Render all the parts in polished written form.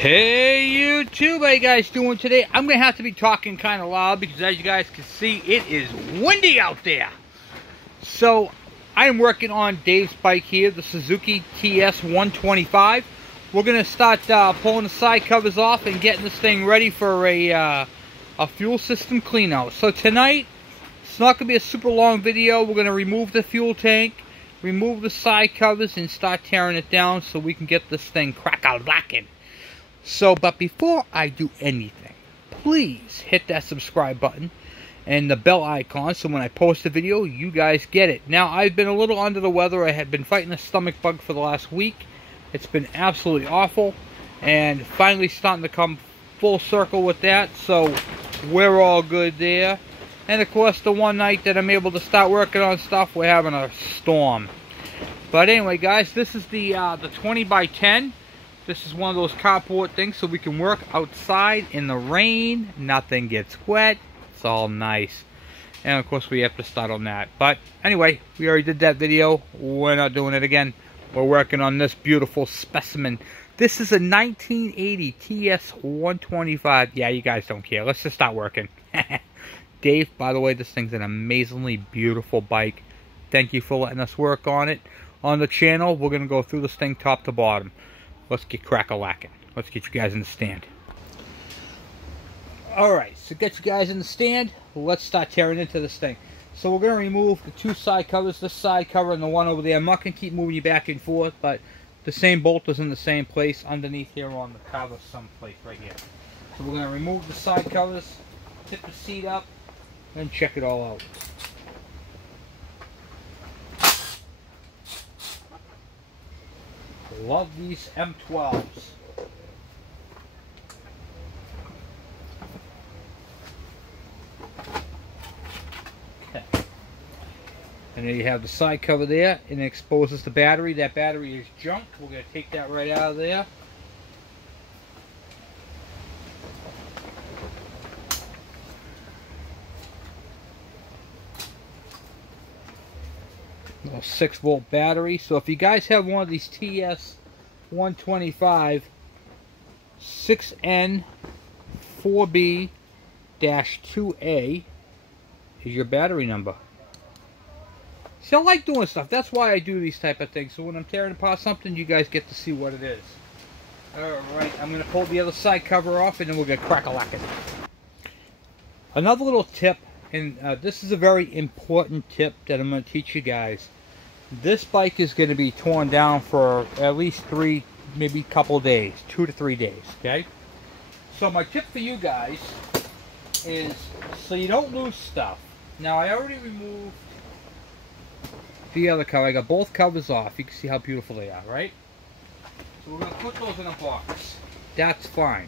Hey YouTube, how you guys doing today? I'm going to have to be talking kind of loud because as you guys can see, it is windy out there. So, I'm working on Dave's bike here, the Suzuki TS125. We're going to start pulling the side covers off and getting this thing ready for a fuel system clean out. So tonight, it's not going to be a super long video. We're going to remove the fuel tank, remove the side covers, and start tearing it down so we can get this thing crack-a-lacking. So, but before I do anything, please hit that subscribe button and the bell icon so when I post a video, you guys get it. Now, I've been a little under the weather. I had been fighting a stomach bug for the last week. It's been absolutely awful, and finally starting to come full circle with that, so we're all good there. And of course, the one night that I'm able to start working on stuff, we're having a storm. But anyway, guys, this is the 20 by 10. This is one of those carport things so we can work outside in the rain. Nothing gets wet. It's all nice. And of course we have to start on that. But anyway, we already did that video. We're not doing it again. We're working on this beautiful specimen. This is a 1980 TS125. Yeah, you guys don't care. Let's just start working. Dave, by the way, this thing's an amazingly beautiful bike. Thank you for letting us work on it. On the channel, we're going to go through this thing top to bottom. Let's get crack-a-lacking. Let's get you guys in the stand. Alright, so get you guys in the stand. Let's start tearing into this thing. So we're going to remove the two side covers, this side cover and the one over there. I'm not going to keep moving you back and forth, but the same bolt is in the same place underneath here on the cover someplace right here. So we're going to remove the side covers, tip the seat up, and check it all out. Love these M12s. Okay. And then you have the side cover there, and it exposes the battery. That battery is junk. We're going to take that right out of there. Little 6-volt battery. So if you guys have one of these TS125 6N4B-2A is your battery number. See, I like doing stuff. That's why I do these type of things. So when I'm tearing apart something, you guys get to see what it is. Alright, I'm going to pull the other side cover off and then we'll get crack-a-lacking. Another little tip. And this is a very important tip that I'm going to teach you guys. This bike is going to be torn down for at least 3, maybe a couple days, 2 to 3 days, okay? So my tip for you guys is so you don't lose stuff. Now I already removed the other cover. I got both covers off. You can see how beautiful they are, right? So we're going to put those in a box. That's fine.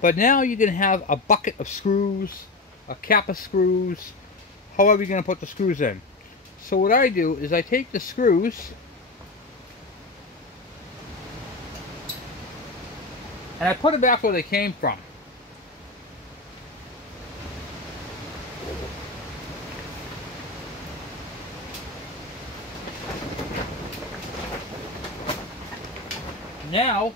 But now you're going to have a bucket of screws, a cap of screws, however you're going to put the screws in. So what I do is I take the screws and I put them back where they came from. Now,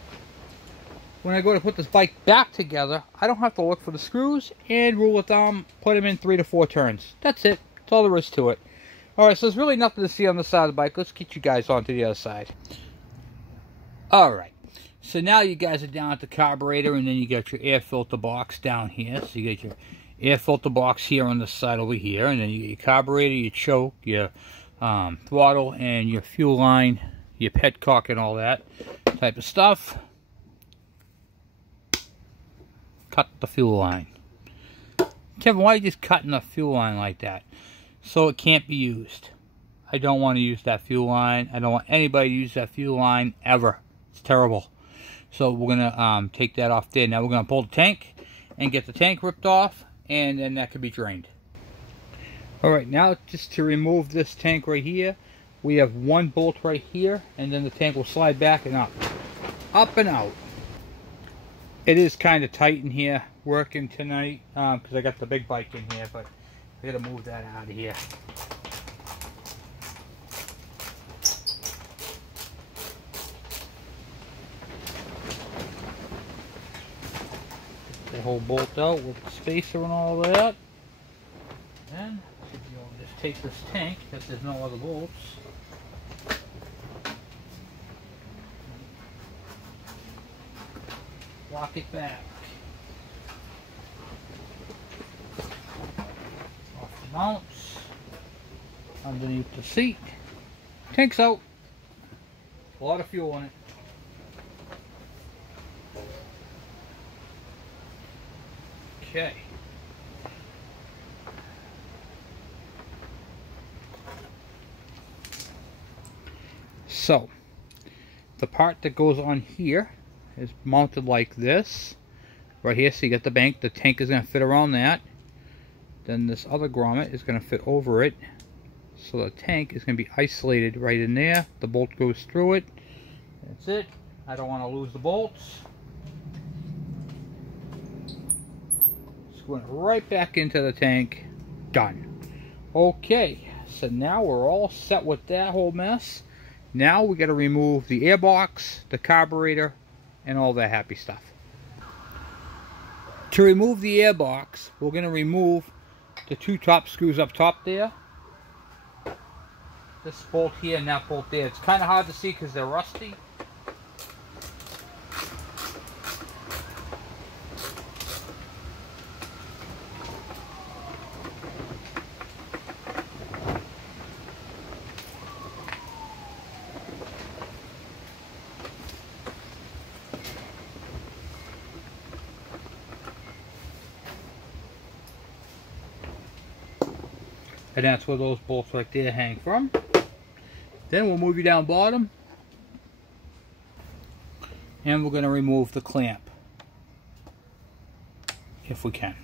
when I go to put this bike back together, I don't have to look for the screws and rule of thumb, put them in 3 to 4 turns. That's it. That's all there is to it. Alright, so there's really nothing to see on the side of the bike. Let's get you guys onto the other side. Alright, so now you guys are down at the carburetor and then you got your air filter box down here. So you got your air filter box here on the side over here, and then you get your carburetor, your choke, your throttle, and your fuel line, your petcock and all that type of stuff. Cut the fuel line. Kevin, why are you just cutting the fuel line like that? So it can't be used. I don't want to use that fuel line. I don't want anybody to use that fuel line ever. It's terrible. So we're going to take that off there. Now we're going to pull the tank and get the tank ripped off, and then that can be drained. Alright, now just to remove this tank right here, we have one bolt right here, and then the tank will slide back and up. Up and out. It is kind of tight in here working tonight because I got the big bike in here, but I got to move that out of here. the whole bolt out with the spacer and all that. Then should be able to just take this tank because there's no other bolts. Lock it back. Off the mounts. Underneath the seat. Tank's out. A lot of fuel in it. Okay. So, the part that goes on here is mounted like this. Right here, so you got the bank. The tank is going to fit around that. Then this other grommet is going to fit over it. So the tank is going to be isolated right in there. The bolt goes through it. That's it. I don't want to lose the bolts. Went right back into the tank. Done. Okay, so now we're all set with that whole mess. Now we got to remove the airbox, the carburetor, and all that happy stuff. To remove the airbox, we're going to remove the two top screws up top there. This bolt here and that bolt there. It's kind of hard to see because they're rusty. And that's where those bolts right there hang from. Then we'll move you down bottom. And we're going to remove the clamp. If we can.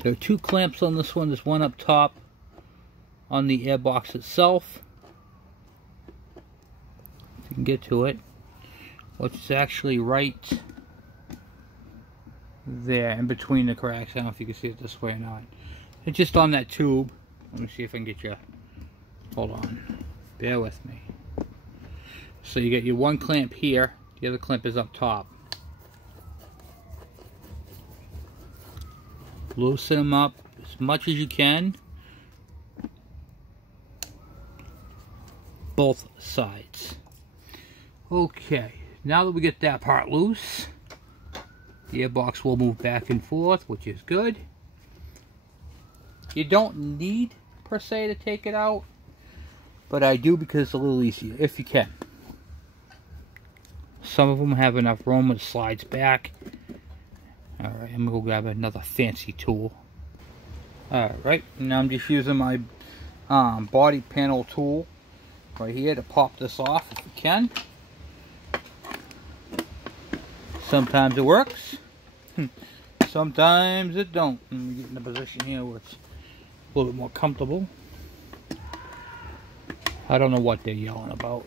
There are two clamps on this one. There's one up top on the airbox itself. If you can get to it. Which is actually right there in between the cracks. I don't know if you can see it this way or not. It's just on that tube. Let me see if I can get you. Hold on. Bear with me. So you get your one clamp here. The other clamp is up top. Loosen them up as much as you can. Both sides. Okay. Now that we get that part loose, the airbox will move back and forth, which is good. You don't need, per se, to take it out. But I do because it's a little easier, if you can. Some of them have enough room, it slides back. Alright, I'm going to go grab another fancy tool. Alright, now I'm just using my body panel tool right here to pop this off if you can. Sometimes it works. Sometimes it don't. Let me get in a position here where it's a little bit more comfortable. I don't know what they're yelling about.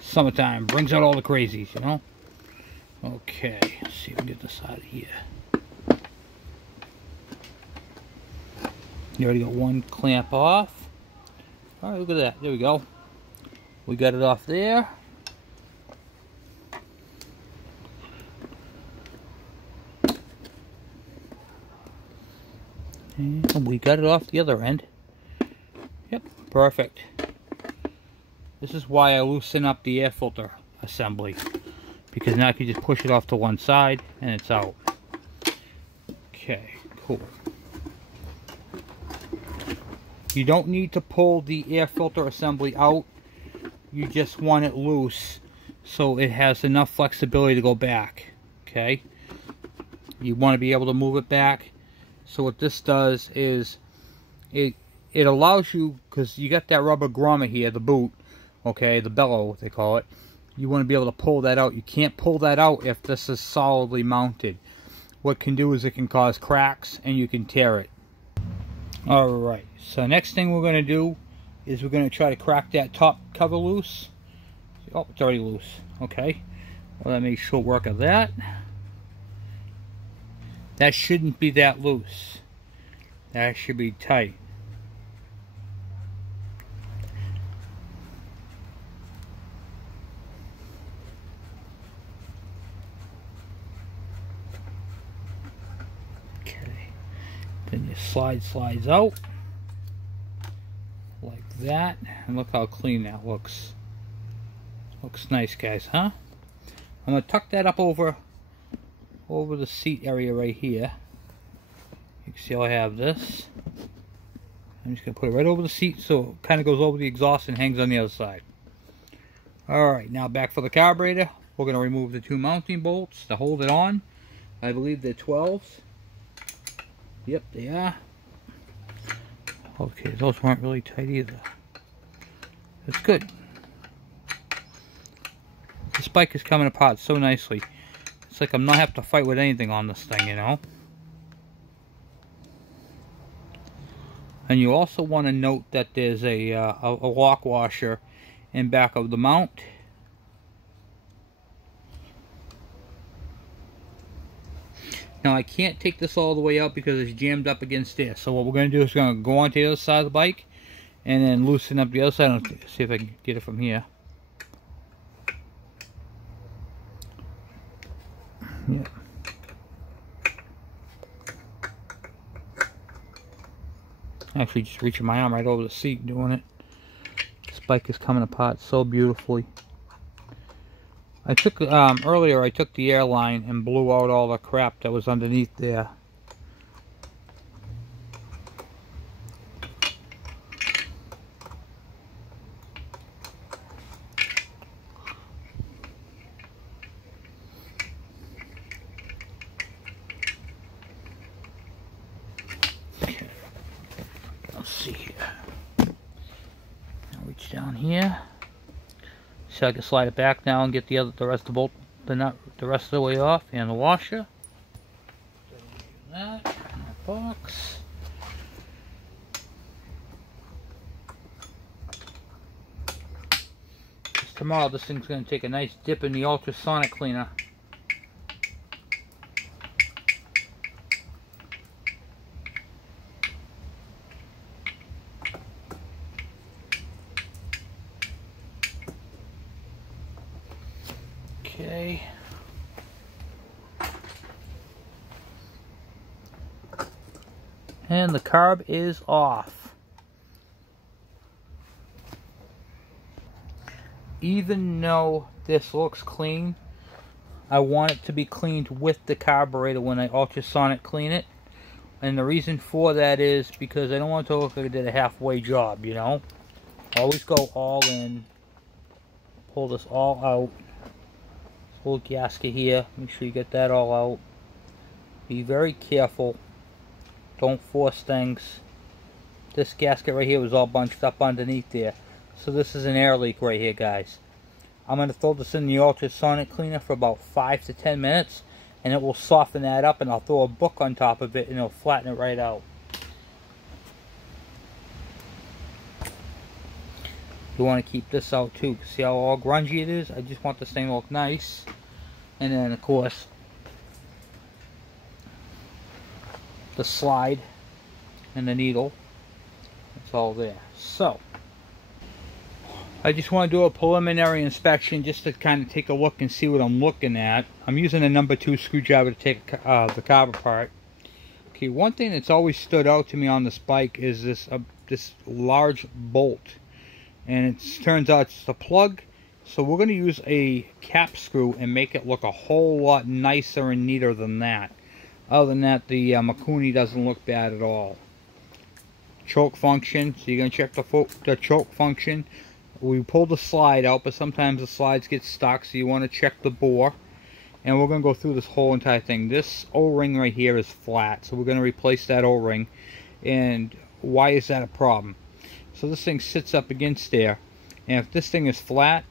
Summertime brings out all the crazies, you know? Okay, let's see if we can get this out of here. You already got one clamp off. Alright, look at that. There we go. We got it off there. And we got it off the other end. Yep, perfect. This is why I loosen up the air filter assembly. Because now I can just push it off to one side and it's out. Okay, cool. You don't need to pull the air filter assembly out. You just want it loose so it has enough flexibility to go back. Okay? You want to be able to move it back. So what this does is it allows you, because you got that rubber grommet here, the boot, okay, the bellow, what they call it. You want to be able to pull that out. You can't pull that out if this is solidly mounted. What it can do is it can cause cracks and you can tear it. Alright, so next thing we're going to do is we're going to try to crack that top cover loose. Oh, it's already loose. Okay. Well, that makes short work of that. That shouldn't be that loose. That should be tight. Then your slide slides out like that, and look how clean that looks. Looks nice, guys, huh? I'm gonna tuck that up over the seat area right here. You can see how I have this. I'm just gonna put it right over the seat so it kind of goes over the exhaust and hangs on the other side. Alright, now back for the carburetor. We're gonna remove the two mounting bolts to hold it on. I believe they're 12s. Yep, they are. Okay, those weren't really tight either. That's good. This bike is coming apart so nicely. It's like I'm not having to fight with anything on this thing, you know. And you also want to note that there's a lock washer in back of the mount. Now I can't take this all the way out because it's jammed up against there. So what we're going to do is we're going to go onto the other side of the bike and then loosen up the other side. I'll see if I can get it from here. Yeah. Actually just reaching my arm right over the seat doing it. This bike is coming apart so beautifully. I took earlier I took the airline and blew out all the crap that was underneath there. Okay. Let's see here. I'll reach down here. So I can slide it back now and get the rest of the bolt, the nut, the rest of the way off, and the washer. That in the box. Just tomorrow, this thing's going to take a nice dip in the ultrasonic cleaner. Okay. And the carb is off. Even though this looks clean, I want it to be cleaned with the carburetor when I ultrasonic clean it. And the reason for that is because I don't want it to look like I did a halfway job, you know. Always go all in. Pull this all out. Little gasket here, make sure you get that all out. Be very careful, don't force things. This gasket right here was all bunched up underneath there, so this is an air leak right here, guys. I'm going to throw this in the ultrasonic cleaner for about 5 to 10 minutes and it will soften that up, and I'll throw a book on top of it and it'll flatten it right out. You want to keep this out too. See how all grungy it is? I just want this thing to look nice. And then of course the slide and the needle. It's all there. So I just want to do a preliminary inspection just to kind of take a look and see what I'm looking at. I'm using a number 2 screwdriver to take the carb apart. Okay, one thing that's always stood out to me on this bike is this large bolt. And it turns out it's the plug, so we're going to use a cap screw and make it look a whole lot nicer and neater than that. Other than that, the Makuni doesn't look bad at all. Choke function, so you're going to check the choke function. We pull the slide out, but sometimes the slides get stuck, so you want to check the bore. And we're going to go through this whole entire thing. This O-ring right here is flat, so we're going to replace that O-ring. And why is that a problem? So this thing sits up against there, and if this thing is flat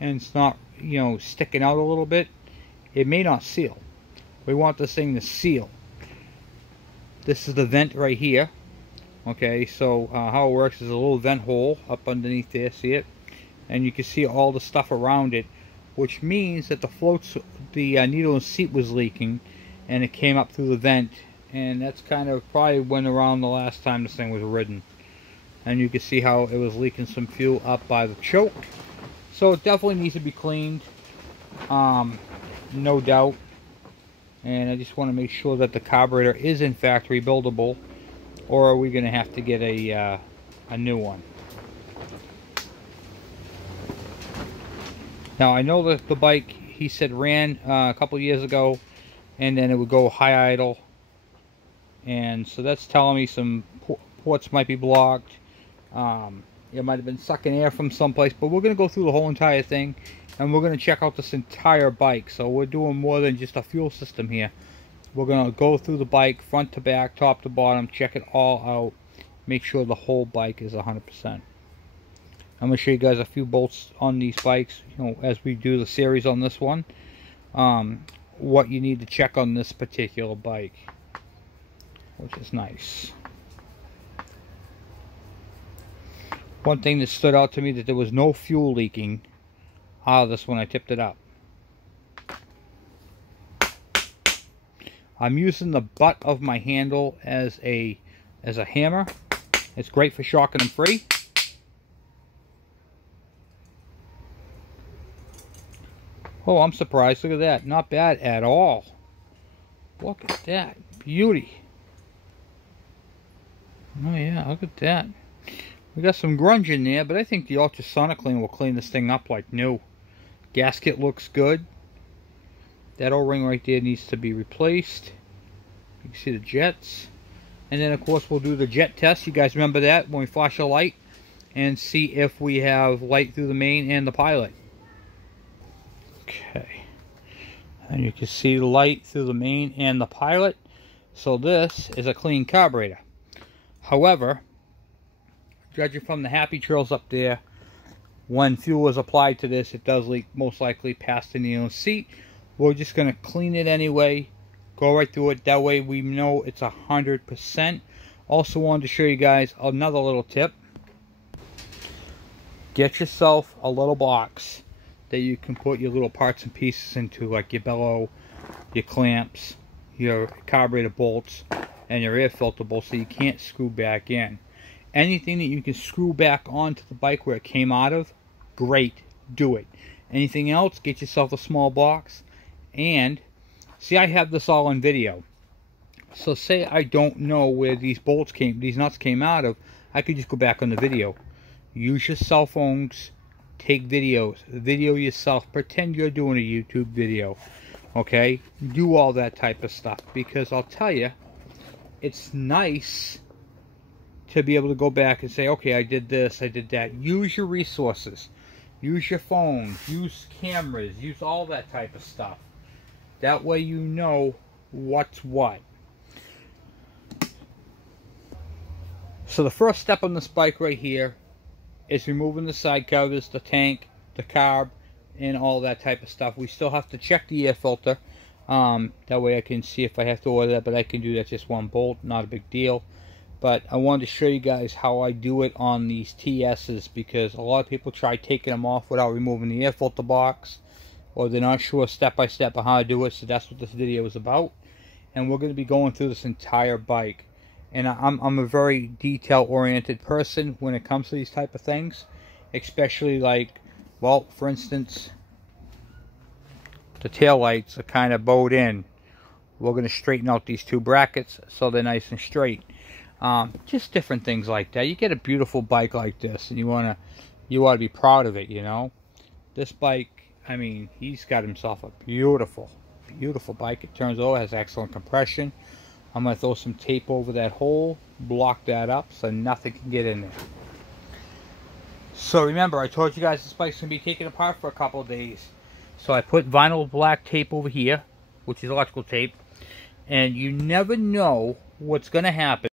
and it's not, you know, sticking out a little bit, it may not seal. We want this thing to seal. This is the vent right here. Okay, so how it works is a little vent hole up underneath there, see it? And you can see all the stuff around it, which means that the needle and seat was leaking, and it came up through the vent, and that's kind of probably went around the last time this thing was ridden. And you can see how it was leaking some fuel up by the choke. So it definitely needs to be cleaned. No doubt. And I just want to make sure that the carburetor is in fact rebuildable, or are we going to have to get a new one. Now I know that the bike, he said, ran a couple years ago, and then it would go high idle, and so that's telling me some ports might be blocked. It might have been sucking air from someplace, but we're going to go through the whole entire thing, and we're going to check out this entire bike. So we're doing more than just a fuel system here. We're going to go through the bike front to back, top to bottom, check it all out, make sure the whole bike is 100%. I'm going to show you guys a few bolts on these bikes, you know, as we do the series on this one. What you need to check on this particular bike, which is nice. One thing that stood out to me, that there was no fuel leaking out of this when I tipped it up. I'm using the butt of my handle as a hammer. It's great for shocking them free. Oh, I'm surprised. Look at that. Not bad at all. Look at that. Beauty. Oh, yeah. Look at that. We got some grunge in there, but I think the ultrasonic clean will clean this thing up like new. Gasket looks good. That O-ring right there needs to be replaced. You can see the jets. And then, of course, we'll do the jet test. You guys remember that? When we flash a light and see if we have light through the main and the pilot. Okay, and you can see light through the main and the pilot. So this is a clean carburetor. However, judging from the happy trails up there, when fuel is applied to this, it does leak, most likely past the needle seat. We're just going to clean it anyway, go right through it. That way we know it's 100%. Also wanted to show you guys another little tip. Get yourself a little box that you can put your little parts and pieces into, like your bellow, your clamps, your carburetor bolts, and your air filter bolts, so you can't screw back in. Anything that you can screw back onto the bike where it came out of, great, do it. Anything else, get yourself a small box. And see, I have this all on video. So say I don't know where these bolts came, these nuts came out of, I could just go back on the video. Use your cell phones. Take videos, video yourself, pretend you're doing a YouTube video, okay? Do all that type of stuff, because I'll tell you, it's nice to be able to go back and say, okay, I did this, I did that. Use your resources, use your phone, use cameras, use all that type of stuff. That way you know what's what. So the first step on this bike right here is removing the side covers, the tank, the carb, and all that type of stuff. We still have to check the air filter. That way I can see if I have to order that, but I can do that just one bolt, not a big deal. But I wanted to show you guys how I do it on these TS's, because a lot of people try taking them off without removing the air filter box, or they're not sure step by step on how to do it. So that's what this video is about. And we're going to be going through this entire bike. And I'm a very detail-oriented person when it comes to these type of things. Especially like, well, for instance, the tail lights are kind of bowed in. We're going to straighten out these two brackets so they're nice and straight. Just different things like that. You get a beautiful bike like this, and you ought to be proud of it, you know. This bike, I mean, he's got himself a beautiful, beautiful bike. It turns over, has excellent compression. I'm going to throw some tape over that hole, block that up so nothing can get in there. So remember, I told you guys this bike's going to be taken apart for a couple of days. So I put vinyl black tape over here, which is electrical tape. And you never know what's going to happen.